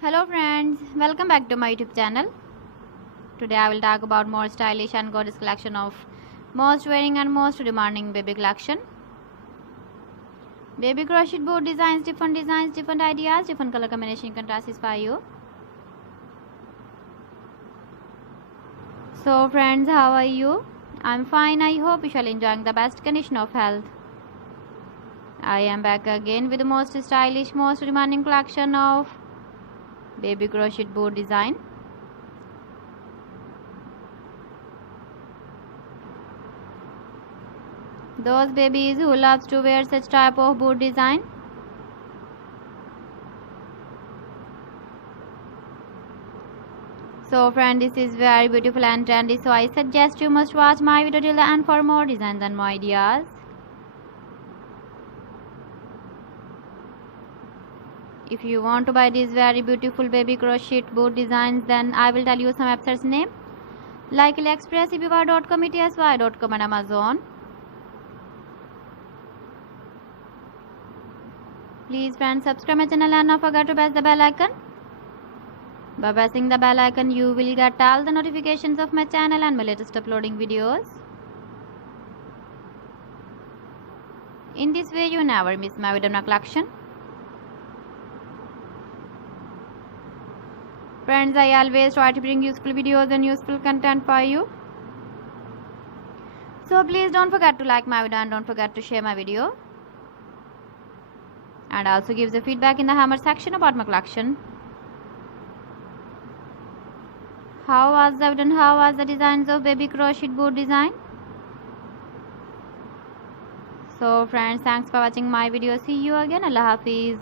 Hello friends, welcome back to my YouTube channel. Today I will talk about more stylish and gorgeous collection of most wearing and most demanding baby collection. Baby crochet board designs, different ideas, different color combination can satisfy you. So friends, how are you? I'm fine. I hope you shall enjoying the best condition of health. I am back again with the most stylish, most demanding collection of baby crochet board design. Those babies who loves to wear such type of board design. So friend, this is very beautiful and trendy, so I suggest you must watch my video till the end for more designs and more ideas. If you want to buy these very beautiful baby crochet board designs, then I will tell you some websites name like AliExpress, eBay.com, ETSY.com and Amazon. Please friends, subscribe my channel and not forget to press the bell icon. By pressing the bell icon, you will get all the notifications of my channel and my latest uploading videos. In this way, you never miss my video collection. Friends, I always try to bring useful videos and useful content for you. So please don't forget to like my video and don't forget to share my video. And also give the feedback in the hammer section about my collection. How was the video and how was the designs of baby crochet board design? So friends, thanks for watching my video. See you again. Allah Hafiz.